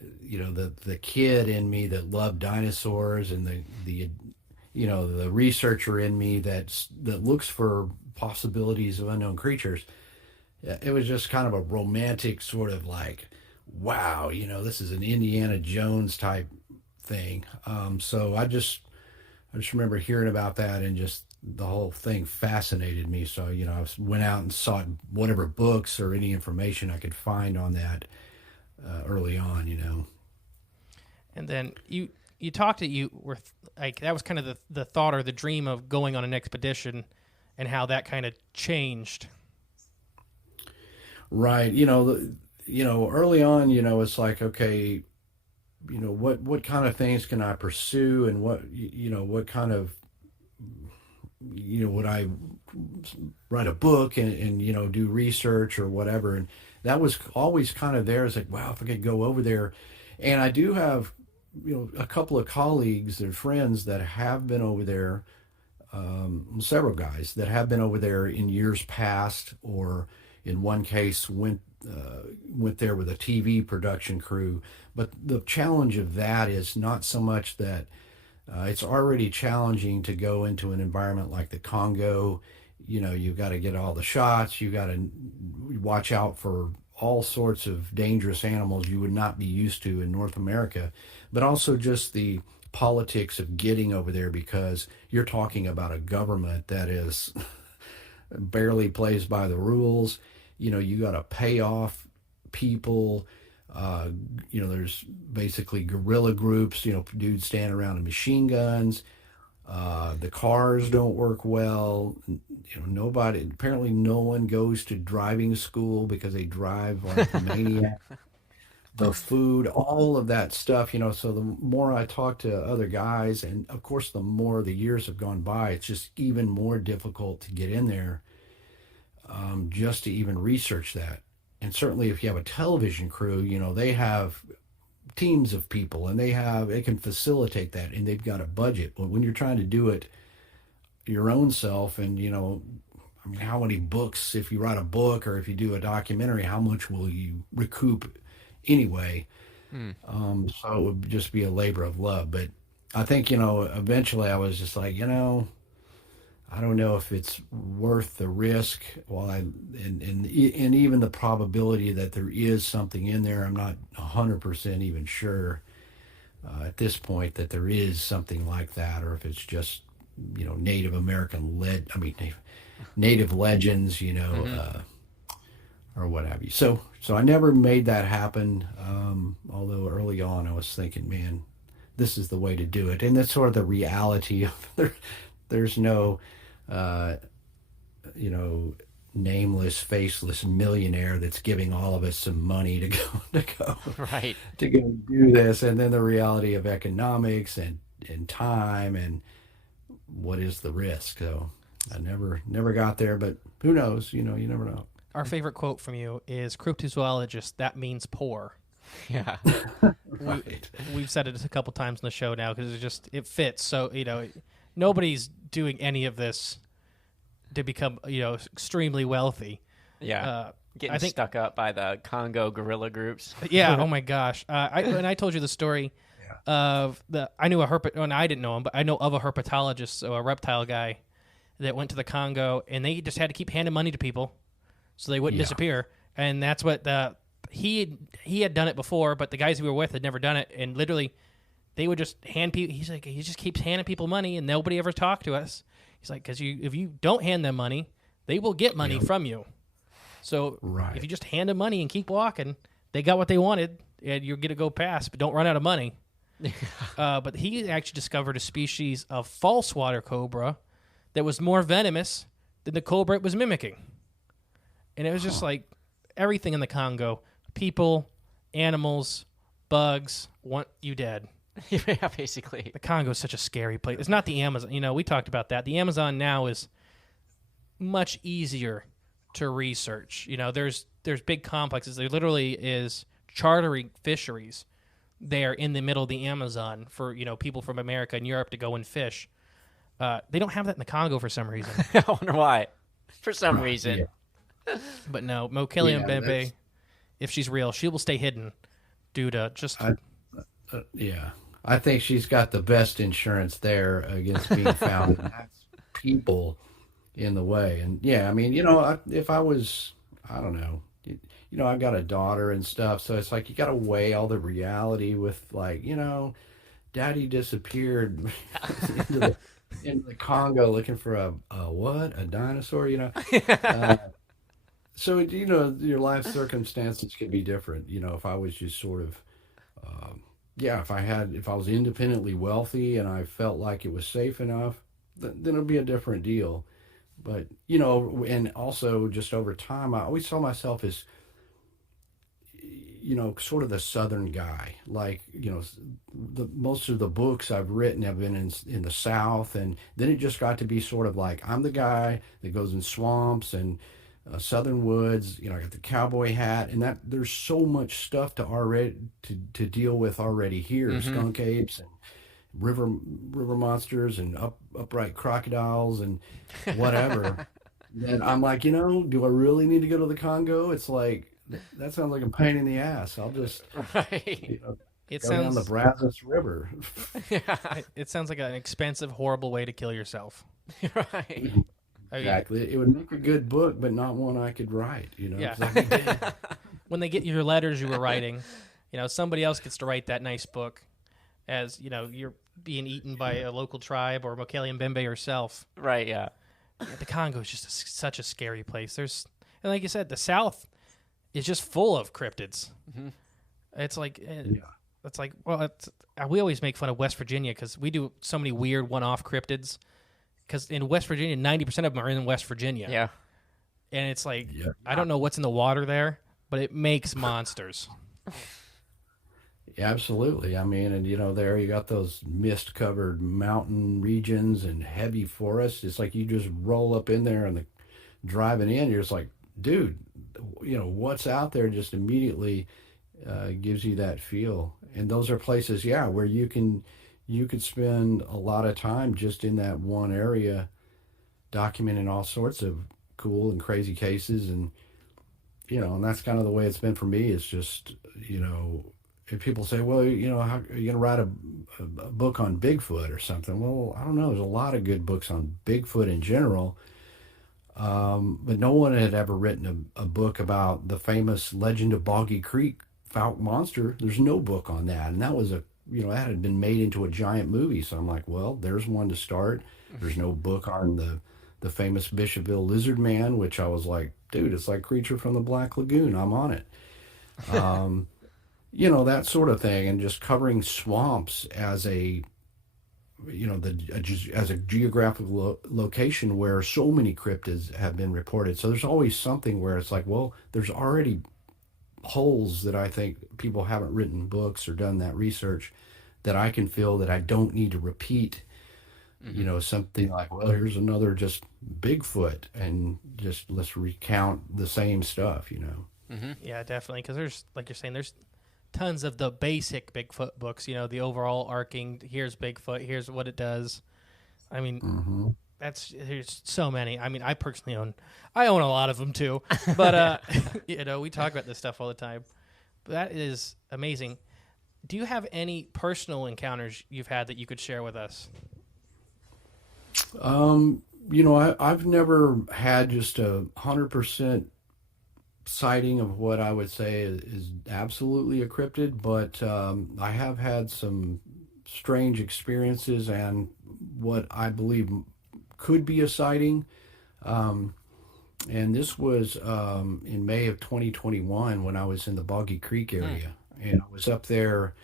the kid in me that loved dinosaurs and the researcher in me that looks for possibilities of unknown creatures. It was just kind of a romantic sort of like, wow, this is an Indiana Jones type thing. So I just remember hearing about that, and just the whole thing fascinated me. So, I went out and sought whatever books or any information I could find on that early on, And then you talked that you were that was kind of the thought or the dream of going on an expedition, and how that kind of changed. Right. Early on, it's like, okay, what kind of things can I pursue, and what kind of, would I write a book and do research or whatever. And that was always kind of there. It's like, wow, if I could go over there. And I do have, a couple of colleagues and friends that have been over there, several guys that have been over there in years past, or in one case went there with a TV production crew. But the challenge of that is not so much that it's already challenging to go into an environment like the Congo, you've got to get all the shots. You got to watch out for all sorts of dangerous animals you would not be used to in North America, but also just the politics of getting over there, because you're talking about a government that is barely plays by the rules. You got to pay off people. There's basically guerrilla groups, dudes standing around with machine guns. The cars don't work well. Apparently no one goes to driving school because they drive like a maniac. The food, all of that stuff, so the more I talk to other guys, and of course, the more the years have gone by, it's just even more difficult to get in there, just to even research that. And certainly if you have a television crew, they have teams of people and they can facilitate that, and they've got a budget. But when you're trying to do it your own self, and how many books, if you write a book or if you do a documentary, how much will you recoup anyway? So it would just be a labor of love. But I think, eventually I was just like, I don't know if it's worth the risk. And even the probability that there is something in there, I'm not 100% even sure at this point that there is something like that, or if it's just Native American native legends, or what have you. So I never made that happen. Although early on I was thinking, man, this is the way to do it. And that's sort of the reality of there's no, nameless, faceless millionaire that's giving all of us some money to go Right. to go do this. And then the reality of economics and time and what is the risk. So I never got there, but who knows? You never know. Our favorite quote from you is cryptozoologist, that means poor. Yeah. Right. We've said it a couple times in the show now because it fits. So, nobody's doing any of this to become, extremely wealthy. Yeah. Getting stuck up by the Congo guerrilla groups. Yeah. Oh my gosh. I told you the story of I knew I didn't know him, but I know of a herpetologist, so a reptile guy that went to the Congo, and they just had to keep handing money to people so they wouldn't disappear. And that's what he had done it before, but the guys we were with had never done it. And literally, they would just hand people. He's like, he just keeps handing people money, and nobody ever talked to us. He's like, because if you don't hand them money, they will get money from you. So if you just hand them money and keep walking, they got what they wanted, and you're going to go past, but don't run out of money. But he actually discovered a species of false water cobra that was more venomous than the cobra it was mimicking. And it was just like everything in the Congo, people, animals, bugs, want you dead. Yeah, basically. The Congo is such a scary place. It's not the Amazon. We talked about that. The Amazon now is much easier to research. There's big complexes. There literally is chartering fisheries there in the middle of the Amazon for, people from America and Europe to go and fish. They don't have that in the Congo for some reason. I wonder why. For some reason. Yeah. But no, Mokelium Bembe, if she's real, she will stay hidden due to just... I think she's got the best insurance there against being found. And that's people in the way. And if I was, I don't know, I've got a daughter and stuff. So it's like, you got to weigh all the reality with daddy disappeared into the Congo looking for a dinosaur, So, your life circumstances could be different. If I was just sort of, if I was independently wealthy and I felt like it was safe enough, then it'll be a different deal. But, and also just over time, I always saw myself as, sort of the Southern guy. Like, most of the books I've written have been in the South. And then it just got to be sort of like, I'm the guy that goes in swamps and Southern woods. I got the cowboy hat, and that there's so much stuff to deal with already here. Skunk apes and river monsters and upright crocodiles and whatever. Then I'm like, do I really need to go to the Congo? It's like, that sounds like a pain in the ass. I'll just It go sounds down the Brazos River. It sounds like an expensive, horrible way to kill yourself. Right. Exactly. It would make a good book, but not one I could write, you know. Yeah. 'cause I'd be dead. When they get your letters you were writing, somebody else gets to write that nice book as, you're being eaten by a local tribe or Mokele Mbembe herself. Right, yeah. Yeah, the Congo is just such a scary place. And like you said, the South is just full of cryptids. Mm-hmm. It's like, we always make fun of West Virginia because we do so many weird one-off cryptids. Because in West Virginia, 90% of them are in West Virginia. Yeah. And it's like, I don't know what's in the water there, but it makes monsters. Yeah, absolutely. I mean, and there you got those mist-covered mountain regions and heavy forests. It's like you just roll up in there and driving in, you're just like, dude, what's out there just immediately gives you that feel. And those are places, where you could spend a lot of time just in that one area documenting all sorts of cool and crazy cases. And, and that's kind of the way it's been for me. It's just, if people say, well, how are you going to write a book on Bigfoot or something? Well, I don't know. There's a lot of good books on Bigfoot in general. But no one had ever written a book about the famous Legend of Boggy Creek Fouke monster. There's no book on that. And that was that had been made into a giant movie. So I'm like, well, there's one to start. There's no book on the famous Bishopville lizard man, which I was like, dude, it's like Creature from the Black Lagoon. I'm on it. That sort of thing. And just covering swamps as a geographical location where so many cryptids have been reported. So there's always something where it's like, well, there's already holes that I think people haven't written books or done that research that I can fill that I don't need to repeat. Something like, well, here's another just Bigfoot and just let's recount the same stuff, Mm-hmm. Yeah, definitely. Because there's, like you're saying, there's tons of the basic Bigfoot books, the overall arcing, here's Bigfoot, here's what it does. I mean, there's so many. I mean, I personally own a lot of them too, but, we talk about this stuff all the time. That is amazing. Do you have any personal encounters you've had that you could share with us? I've never had just 100% sighting of what I would say is absolutely a cryptid, but I have had some strange experiences and what I believe could be a sighting. And this was in May of 2021 when I was in the Boggy Creek area, and I was up there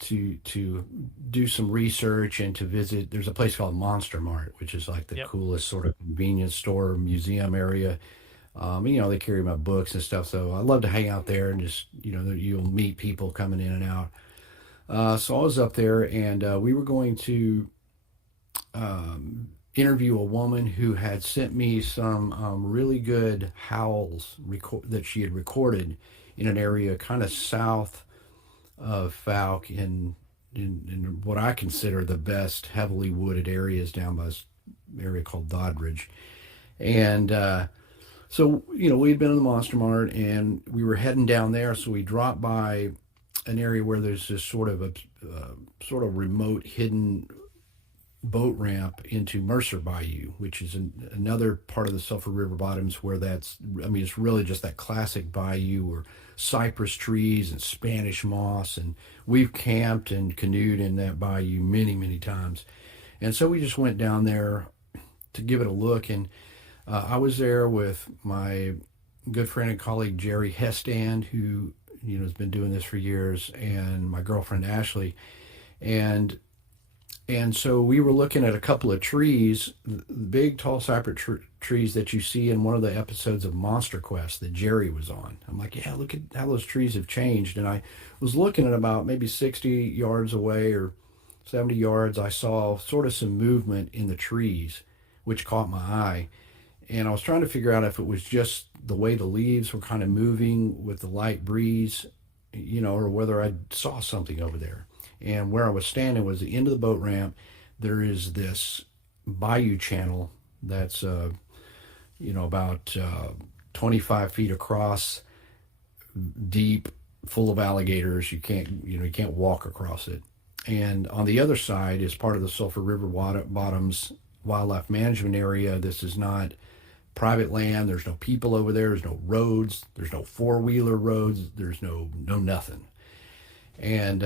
to do some research and to visit. There's a place called Monster Mart, which is like the coolest sort of convenience store museum area. They carry my books and stuff, so I love to hang out there and just, you'll meet people coming in and out. So I was up there, and we were going to interview a woman who had sent me some really good howls that she had recorded in an area kind of south of Fouke in what I consider the best heavily wooded areas down by this area called Doddridge. And so, we'd been in the Monster Mart and we were heading down there. So we dropped by an area where there's this sort of remote hidden boat ramp into Mercer Bayou, which is another part of the Sulphur River bottoms where it's really just that classic bayou where cypress trees and Spanish moss, and we've camped and canoed in that bayou many, many times. And so we just went down there to give it a look, and I was there with my good friend and colleague Jerry Hestand, who has been doing this for years, and my girlfriend Ashley, and so we were looking at a couple of trees, the big tall cypress trees that you see in one of the episodes of Monster Quest that Jerry was on. I'm like, yeah, look at how those trees have changed. And I was looking at about maybe 60 yards away or 70 yards. I saw sort of some movement in the trees, which caught my eye. And I was trying to figure out if it was just the way the leaves were kind of moving with the light breeze, or whether I saw something over there. And where I was standing was the end of the boat ramp. There is this bayou channel that's, about 25 feet across, deep, full of alligators. You can't walk across it. And on the other side is part of the Sulphur River bottoms, wildlife management area. This is not private land. There's no people over there. There's no roads. There's no four-wheeler roads. There's no nothing. And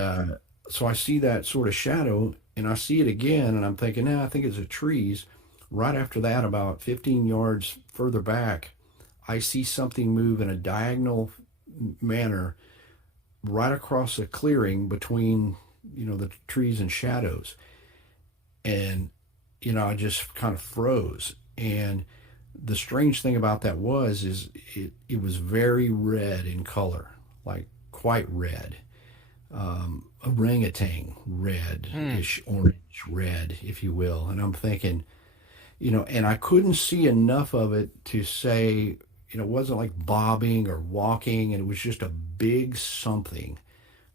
so I see that sort of shadow, and I see it again, and I'm thinking, I think it's the trees. Right after that, about 15 yards further back, I see something move in a diagonal manner right across a clearing between, the trees and shadows. And, I just kind of froze. And the strange thing about that is it was very red in color, like quite red. Orangutan red-ish, orange red, if you will. And I'm thinking, and I couldn't see enough of it to say, it wasn't like bobbing or walking, and it was just a big something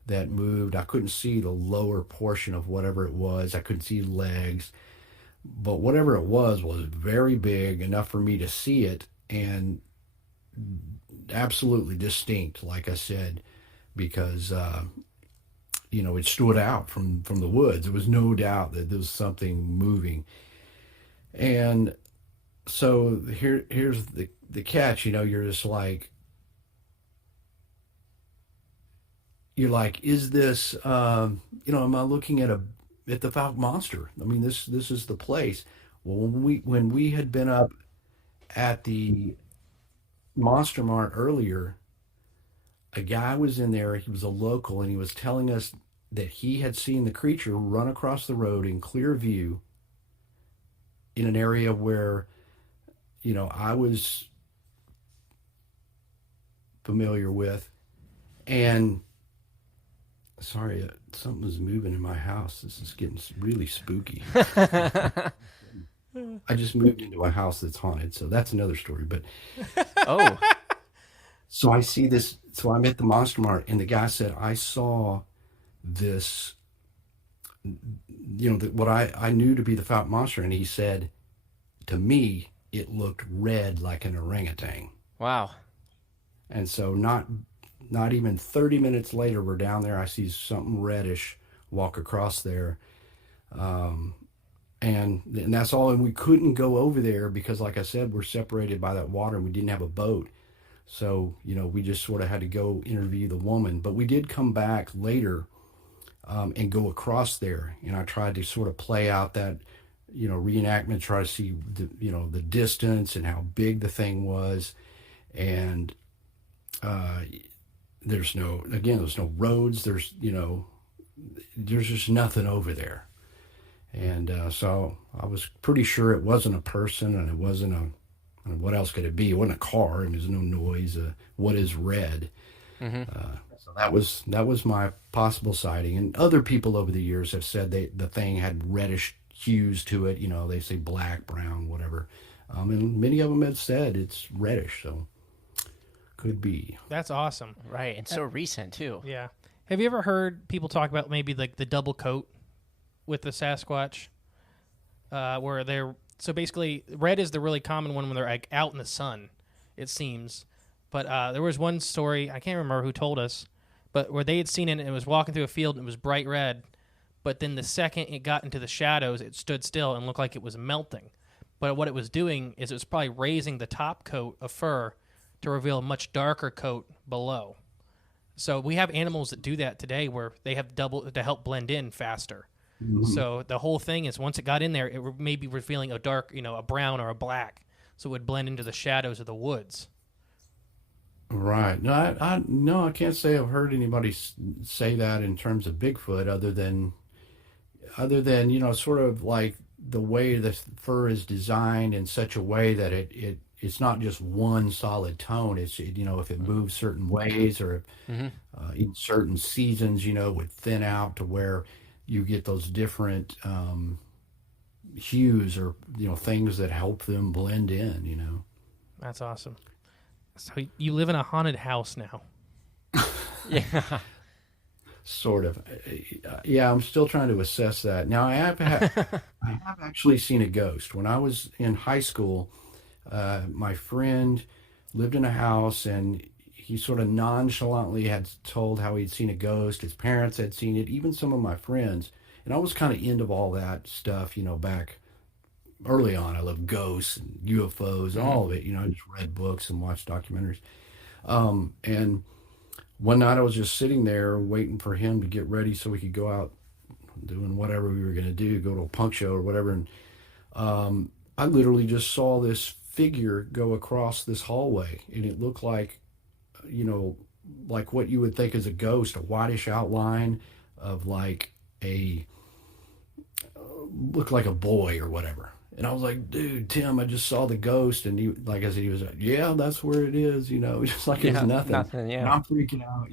that moved. I couldn't see the lower portion of whatever it was. I couldn't see legs, but whatever it was very big, enough for me to see it, and absolutely distinct, like I said, because it stood out from the woods. There was no doubt that there was something moving. And so here's the catch. You're just like, is this am I looking at the Falcon Monster? I mean, this is the place. Well, when we had been up at the Monster Mart earlier, a guy was in there. He was a local, and he was telling us that he had seen the creature run across the road in clear view in an area where, I was familiar with. And sorry, something was moving in my house. This is getting really spooky. I just moved into a house that's haunted, so that's another story. But Oh, so I see this. So I'm at the Monster Mart, and the guy said, I saw this, what I knew to be the Falcon Monster. And he said, to me, it looked red like an orangutan. wow. And so not even 30 minutes later, we're down there. I see something reddish walk across there. And that's all. And we couldn't go over there because, like I said, we're separated by that water, and we didn't have a boat. So, we just sort of had to go interview the woman. But we did come back later and go across there. And I tried to sort of play out that, reenactment, try to see, the distance and how big the thing was. And there's no roads. There's just nothing over there. And so I was pretty sure it wasn't a person, and it wasn't what else could it be? It wasn't a car, and there's no noise. What is red? Mm-hmm. So that was my possible sighting. And other people over the years have said the thing had reddish hues to it. They say black, brown, whatever. And many of them have said it's reddish, so could be. That's awesome. Right, and so recent too. Yeah. Have you ever heard people talk about maybe like the double coat with the Sasquatch? Where they're, so basically red is the really common one when they're like out in the sun, it seems. But there was one story, I can't remember who told us, but where they had seen it and it was walking through a field and it was bright red, but then the second it got into the shadows, it stood still and looked like it was melting. But what it was doing is it was probably raising the top coat of fur to reveal a much darker coat below. So we have animals that do that today where they have double to help blend in faster. Mm-hmm. So the whole thing is once it got in there, it may be revealing a dark, a brown or a black, so it would blend into the shadows of the woods. Right. No, I can't say I've heard anybody say that in terms of Bigfoot, other than sort of like the way the fur is designed in such a way that it's not just one solid tone. It's if it moves certain ways, or in certain seasons, would thin out to where you get those different hues, or things that help them blend in. That's awesome. So you live in a haunted house now. Yeah. Sort of. Yeah, I'm still trying to assess that. Now, I have actually seen a ghost. When I was in high school, my friend lived in a house, and he sort of nonchalantly had told how he'd seen a ghost. His parents had seen it, even some of my friends. And I was kind of into all that stuff, back, early on, I loved ghosts and UFOs, all of it. I just read books and watched documentaries. And one night I was just sitting there waiting for him to get ready so we could go out doing whatever we were going to do, go to a punk show or whatever. And I literally just saw this figure go across this hallway, and it looked like, like what you would think is a ghost, a whitish outline of like looked like a boy or whatever. And I was like, dude, Tim, I just saw the ghost. And he, like I said, he was like, yeah, that's where it is, just like it was nothing. Yeah. And I'm freaking out.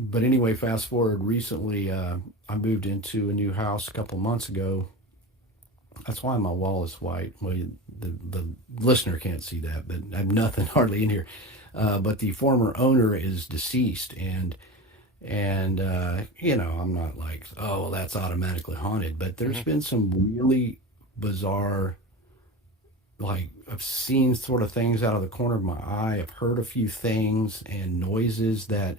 But anyway, fast forward recently, I moved into a new house a couple months ago. That's why my wall is white. Well, the listener can't see that, but I have nothing hardly in here. But the former owner is deceased, and I'm not like, oh, well, that's automatically haunted. But there's been some really bizarre, like, I've seen sort of things out of the corner of my eye. I've heard a few things and noises that,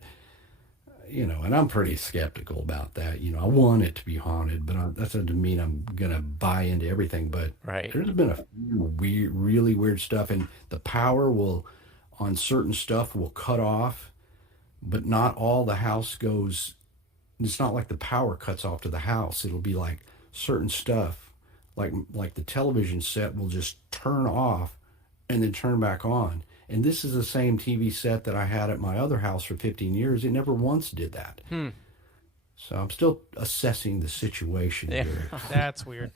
and I'm pretty skeptical about that. I want it to be haunted, but that doesn't mean I'm going to buy into everything. But Right. there's been a few really weird stuff, and the power on certain stuff will cut off, but not all the house goes. It's not like the power cuts off to the house. It'll be like certain stuff, like the television set will just turn off and then turn back on. And this is the same TV set that I had at my other house for 15 years. It never once did that. So I'm still assessing the situation here. That's weird.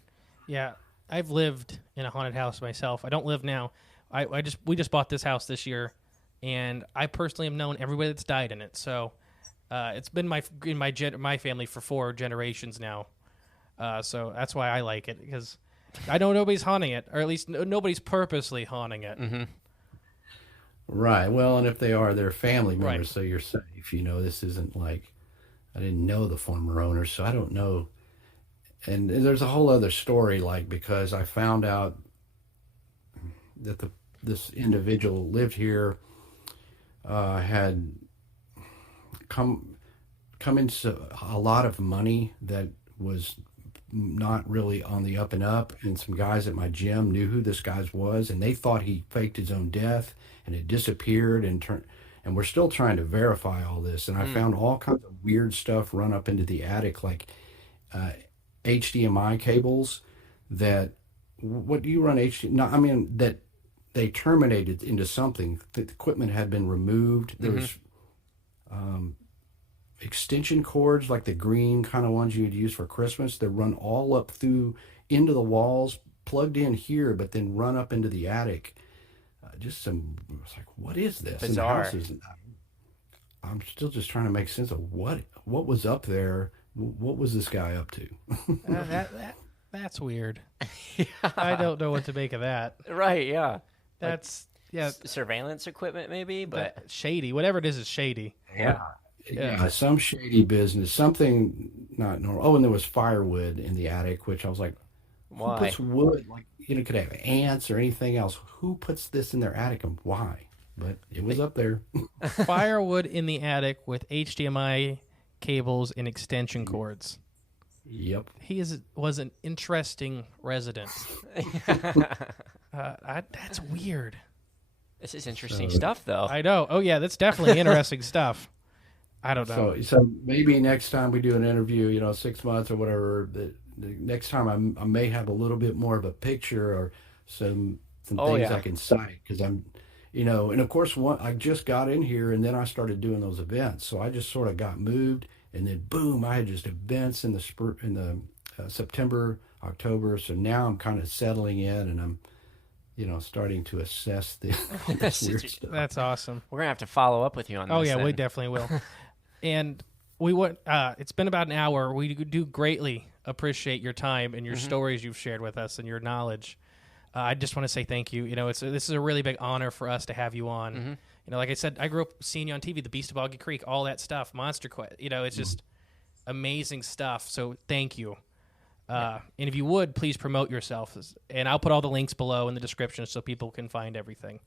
Yeah, I've lived in a haunted house myself. I don't live now. We just bought this house this year, and I personally have known everybody that's died in it. So it's been in my family for 4 generations now. So that's why I like it, because I know nobody's haunting it, or at least nobody's purposely haunting it. Mm-hmm. Right. Well, and if they are, they're family members, Right. so you're safe. This isn't like, I didn't know the former owner, so I don't know. And there's a whole other story, like, because I found out that this individual lived here, had come into a lot of money that was not really on the up and up, and some guys at my gym knew who this guy was, and they thought he faked his own death and it disappeared, and we're still trying to verify all this. And I found all kinds of weird stuff run up into the attic, like HDMI cables that, what do you run HDMI? No, I mean that they terminated into something. The equipment had been removed. There was extension cords, like the green kind of ones you'd use for Christmas, that run all up through into the walls, plugged in here, but then run up into the attic. It's like, what is this? Bizarre. I'm still just trying to make sense of what was up there. What was this guy up to? That's weird. I don't know what to make of that. Right, yeah. That's Surveillance equipment, maybe, but shady. Whatever it is shady. Yeah, some shady business, something not normal. Oh, and there was firewood in the attic, which I was like, why? who puts wood? Like, could have ants or anything else. Who puts this in their attic and why? But it was up there. Firewood in the attic with HDMI cables and extension cords. Yep. He was an interesting resident. That's weird. This is interesting stuff, though. I know. Oh, yeah, that's definitely interesting stuff. I don't know. So maybe next time we do an interview, 6 months or whatever, the next time I may have a little bit more of a picture or some things I can cite, because I'm, and of course, I just got in here and then I started doing those events. So I just sort of got moved, and then boom, I had just events in the September, October. So now I'm kind of settling in, and I'm, starting to assess this weird stuff. That's awesome. We're going to have to follow up with you on this. Oh, yeah, then. we definitely will. And it's been about an hour. We do greatly appreciate your time and your stories you've shared with us and your knowledge. I just want to say thank you. This is a really big honor for us to have you on. Like I said, I grew up seeing you on TV, The Beast of Boggy Creek, all that stuff, Monster Quest. It's just amazing stuff. So thank you. And if you would, please promote yourself. And I'll put all the links below in the description so people can find everything.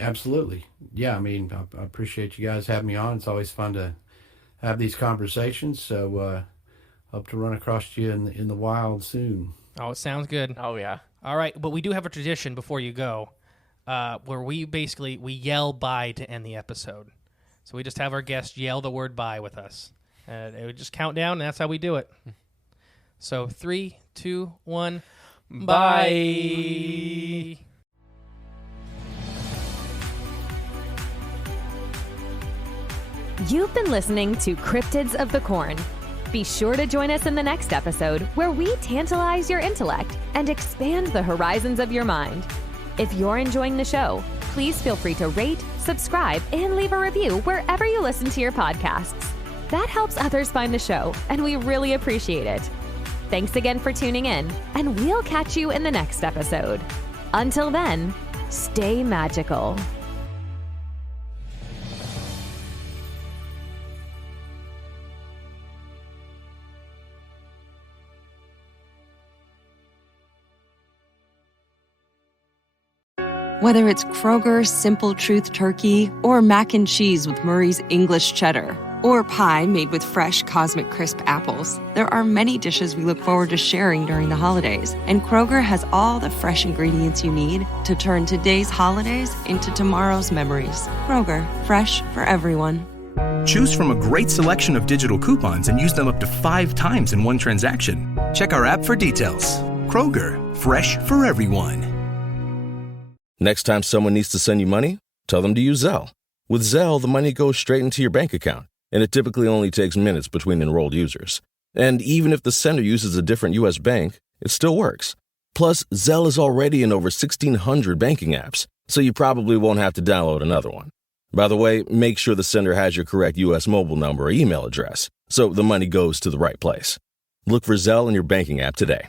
Absolutely. Yeah, I appreciate you guys having me on. It's always fun to have these conversations. So hope to run across you in the wild soon. Oh, it sounds good. Oh, yeah. All right, but we do have a tradition before you go, where we yell bye to end the episode. So we just have our guests yell the word bye with us. It would just count down, and that's how we do it. So 3, 2, 1, bye. You've been listening to Cryptids of the Corn. Be sure to join us in the next episode where we tantalize your intellect and expand the horizons of your mind. If you're enjoying the show, please feel free to rate, subscribe, and leave a review wherever you listen to your podcasts. That helps others find the show, and we really appreciate it. Thanks again for tuning in, and we'll catch you in the next episode. Until then, stay magical. Whether it's Kroger's Simple Truth Turkey or mac and cheese with Murray's English Cheddar or pie made with fresh Cosmic Crisp apples, there are many dishes we look forward to sharing during the holidays. And Kroger has all the fresh ingredients you need to turn today's holidays into tomorrow's memories. Kroger, fresh for everyone. Choose from a great selection of digital coupons and use them up to 5 times in one transaction. Check our app for details. Kroger, fresh for everyone. Next time someone needs to send you money, tell them to use Zelle. With Zelle, the money goes straight into your bank account, and it typically only takes minutes between enrolled users. And even if the sender uses a different U.S. bank, it still works. Plus, Zelle is already in over 1,600 banking apps, so you probably won't have to download another one. By the way, make sure the sender has your correct U.S. mobile number or email address, so the money goes to the right place. Look for Zelle in your banking app today.